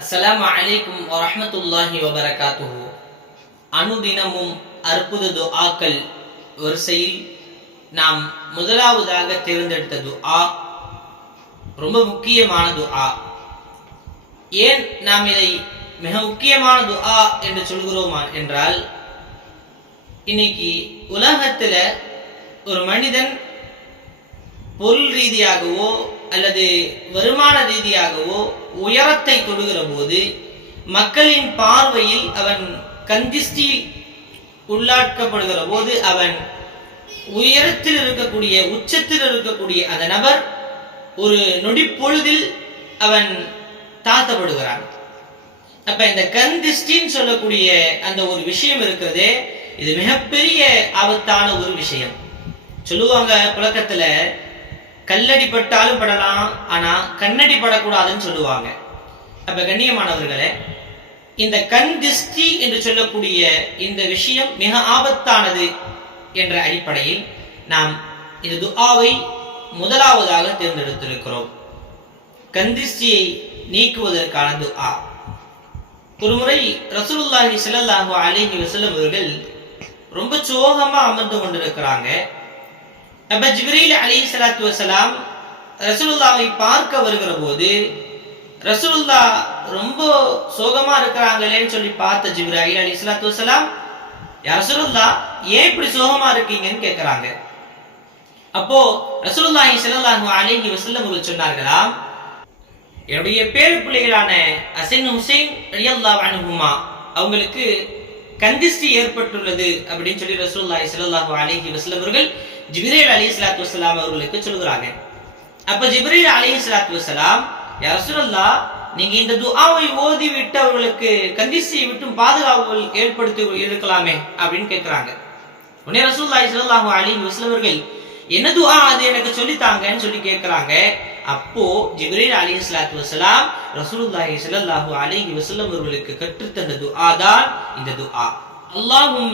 அஸ்லாம் அலைக்கும் வரமத்துல்லாஹி வபரகாத்துஹு. அனுதினமும் அற்புத துஆக்கள் வரிசையில் நாம் முதலாவதாக தேர்ந்தெடுத்த துஆ ரொம்ப முக்கியமான துஆ. ஏன் நாம் இதை மிக முக்கியமான துஆ என்று சொல்கிறோமா என்றால் இன்னைக்கு உலகத்துல ஒரு மனிதன் பொருள் ரீதியாகவோ அல்லது வருமான ரீதியாகவோ உயரத்தை தொடுகிற போது மக்களின் பார்வையில் அவன் கந்திஷ்டி உள்ளாட்கப்படுகிற போது அவன் உயரத்தில் இருக்கக்கூடிய உச்சத்தில் இருக்கக்கூடிய அந்த நபர் ஒரு நொடி பொழுதில் அவன் தாழ்த்தப்படுகிறான். அப்ப இந்த கந்திஷ்டின்னு சொல்லக்கூடிய அந்த ஒரு விஷயம் இருக்கிறதே இது மிகப்பெரிய ஆபத்தான ஒரு விஷயம். சொல்லுவாங்க புழக்கத்துல கல்லடி பட்டாலும் படலாம் ஆனா கண்ணடி படக்கூடாதுன்னு சொல்லுவாங்க. அப்ப கண்ணியமானவர்களே இந்த கண் திஷ்டி என்று சொல்லக்கூடிய இந்த விஷயம் மிக ஆபத்தானது என்ற அடிப்படையில் நாம் இந்த துஆவை முதலாவதாக தேர்ந்தெடுத்திருக்கிறோம். கந்திஷ்டியை நீக்குவதற்கான துஆ. ஒரு முறை ரசூலுல்லாஹி ஸல்லல்லாஹு அலைஹி வஸல்லம் அவர்கள் ரொம்ப சோகமா அமர்ந்து கொண்டிருக்கிறாங்க. நம்ம ஜிப்ரீல் அலி சலாத்து வசலாம் ரசூலுல்லாவை பார்க்க வருகிற போது ரசூலுல்லா ரொம்ப சோகமா இருக்கிறாங்களேன்னு சொல்லி பார்த்த ஜிப்ராயில் அலி சலாத்து வசலாம் ரசூலுல்லா ஏன் இப்படி சோகமா இருக்கீங்கன்னு கேட்கிறாங்க அப்போ ரசூலுல்லாஹி ஸல்லல்லாஹு அலைஹி வஸல்லம் அவர்கள் சொன்னார்களாம் என்னுடைய பேரு பிள்ளைகளான அசின் ஹுசைன் ரலியல்லாஹு அன்ஹுமா அவங்களுக்கு கந்திஷ்டி ஏற்பட்டுள்ளது அப்படின்னு சொல்லி ரசூலுல்லாஹி ஸல்லல்லாஹு அலைஹி வஸல்லம் அவர்கள் அலி அலைஹிஸ்ஸலாத்து வஸலாம் அவர்களுக்கு சொல்கிறாங்க அப்ப ஜிப்ரேல் அலி வஸலாம் யா ரசூலல்லாஹ் நீங்க இந்த துஆவை ஓதி விட்டு அவர்களுக்கு கந்திஷ்டியை விட்டும் பாதுகாப்பு ஏற்படுத்தி இருக்கலாமே அப்படின்னு கேட்கிறாங்க உடனே ரசூலுல்லாஹி ஸல்லல்லாஹு அலைஹி வஸ்லம் அவர்கள் என்ன துஆ அது எனக்கு சொல்லித்தாங்கன்னு சொல்லி கேட்கிறாங்க அப்போ ஜிப்ரீல் அலைஹிஸ்ஸலாத்து வஸலாம் ரசூலுல்லாஹி ஸல்லல்லாஹு அலைஹி வஸல்லம் அவர்களுக்கு கற்றுத்தந்த துஆ தான் இந்த துஆ اللهم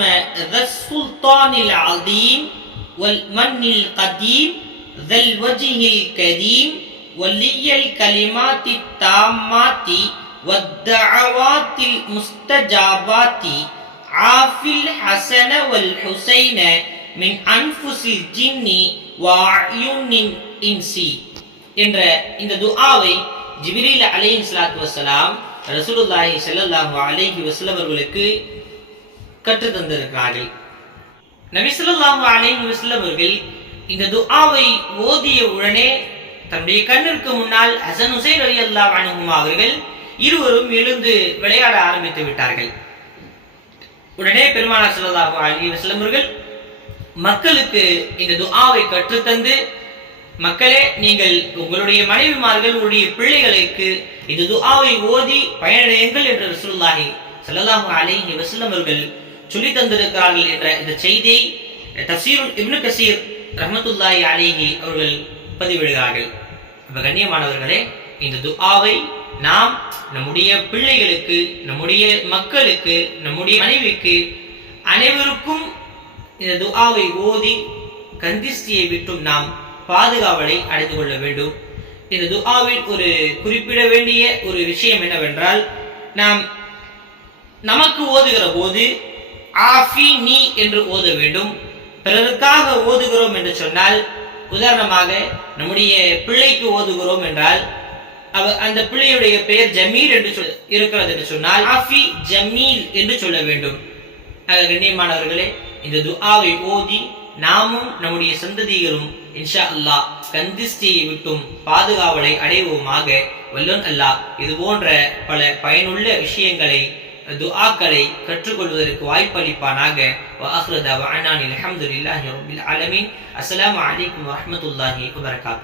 ذا السلطان العظيم والمن القديم ذا الوجه الكريم ولي الكلمات التامات والدعوات المستجابات عافي الحسن والحسين من أنفس الجن وأعين الإنس என்ற இந்த துஆவை ஜிப்ரீல் அலைஹி சலாத்து வசலாம் ரசூலுல்லாஹி ஸல்லல்லாஹு அலைஹி வசலம் அவர்களுக்கு கற்றுத் தந்திருக்கிறார்கள். நபி ஸல்லல்லாஹு அலைஹி வசலம் அவர்கள் இந்த துஆவை ஓதிய உடனே தன்னுடைய கண்ணிற்கு முன்னால் ஹசன் ஹுசைன் ரயல்லா அணுகுமா அவர்கள் இருவரும் எழுந்து விளையாட ஆரம்பித்து விட்டார்கள். உடனே பெருமானார் ஸல்லல்லாஹு அலி வசலம் அவர்கள் மக்களுக்கு இந்த துஆவை கற்றுத்தந்து மக்களே நீங்கள் உங்களுடைய மனைவிமார்கள் உங்களுடைய பிள்ளைகளுக்கு இந்த துஆவை ஓதி பயனடையுங்கள் என்று ரசூல்லாஹி ஸல்லல்லாஹு அலைஹி வஸல்லம் அவர்கள் சொல்லி தந்திருக்கிறார்கள் என்ற இந்த செய்தியை தசீர் இப்னு கசீர் ரஹமத்துல்லாஹி அலிஹி அவர்கள் பதிவிடுகிறார்கள். அப்ப கண்ணியமானவர்களே இந்த துஆவை நாம் நம்முடைய பிள்ளைகளுக்கு நம்முடைய மக்களுக்கு நம்முடைய மனைவிக்கு அனைவருக்கும் இந்த துஆவை ஓதி கந்திஸ்தியை விட்டும் நாம் பாதுகாவலை அடைந்து கொள்ள வேண்டும். இந்த துஹாவில் ஒரு குறிப்பிட வேண்டிய ஒரு விஷயம் என்னவென்றால் நாம் நமக்கு ஓதுகிற போது ஆஃபி நீ என்று ஓத வேண்டும். பிறருக்காக ஓதுகிறோம் என்று சொன்னால் உதாரணமாக நம்முடைய பிள்ளைக்கு ஓதுகிறோம் என்றால் அவ அந்த பிள்ளையுடைய பெயர் ஜமீல் என்று சொல் இருக்கிறது என்று சொன்னால் ஆஃபி ஜமீல் என்று சொல்ல வேண்டும். கண்ணியமானவர்களே இந்த துஆவை ஓதி நாமும் நம்முடைய சந்ததிகளும் இன்ஷா அல்லாஹ் கந்திஷ்டியை விட்டும் பாதுகாவலை அடைவோமாக. வல்லன் அல்லாஹ் இது போன்ற பல பயனுள்ள விஷயங்களை துஆக்களை கற்றுக்கொள்வதற்கு வாய்ப்பளிப்பானாக. அஹ்ரதா வானானில் அஹமதுல்லாஹி ரபில் ஆலமின். அஸ்லாம் வலைக்கம் வரமத்துல்லாஹி வபரகாத்து